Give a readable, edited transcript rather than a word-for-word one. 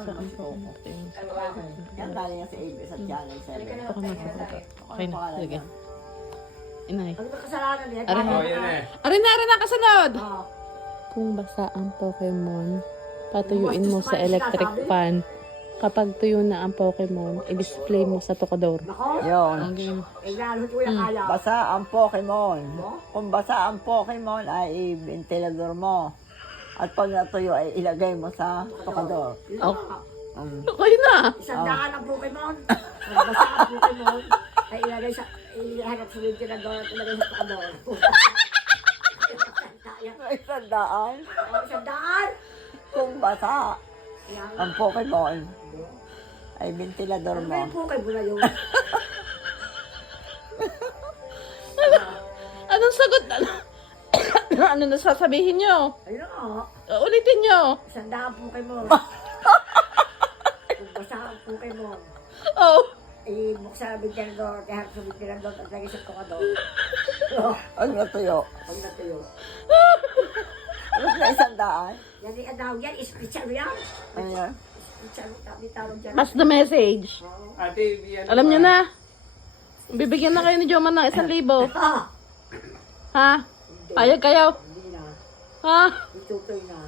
Saan po? Yan galing sa ABS at Channel 7. Baka makakita. Okay na, sige. Inay. Ano ba kasalanan niya? Aray na. Oh, yan eh. Aray na, kasunod! Oo. Kung basa ang Pokemon, patuyuin mo sa electric fan. Kapag tuyo na ang Pokemon, i-display mo sa tokador. Nako, Yun. Ang game. eh lalo ko yung kaya. Basa ang Pokemon. Kung basa ang Pokemon ay ventilador mo. At pag natuyo ay ilagay mo sa tokador. Oh. Okay na. Isang daan ang Pokemon. Pag basa ang Pokemon, ay ilagay sa, ihanap sa ventilador at ilagay sa tukador. Isang daan. Isang daan. Kung basa Yan. ang Pokemon ay ventilador Ano ba mo. yung Pokemon na yun? Anong sagot? Ano na sasabihin nyo? Ayun nga. Ulitin nyo. Isang daan Pokemon. Kung basa ang Pokemon, Oh. buksan ang ventilador, ihanap sa ventilador at lagay sa tukador. Ang natuyo. Pag natuyo. Ano na isang daan? Yan yung adaw yan, special yan. Ano yan? Special, tawag dyan. Pass the message. Ate, yan Alam nyo na. Bibigyan na kayo ni Joman ng 1,000. Ah! Ha? Payag kayo? Hindi na. Ha? Itutoy na.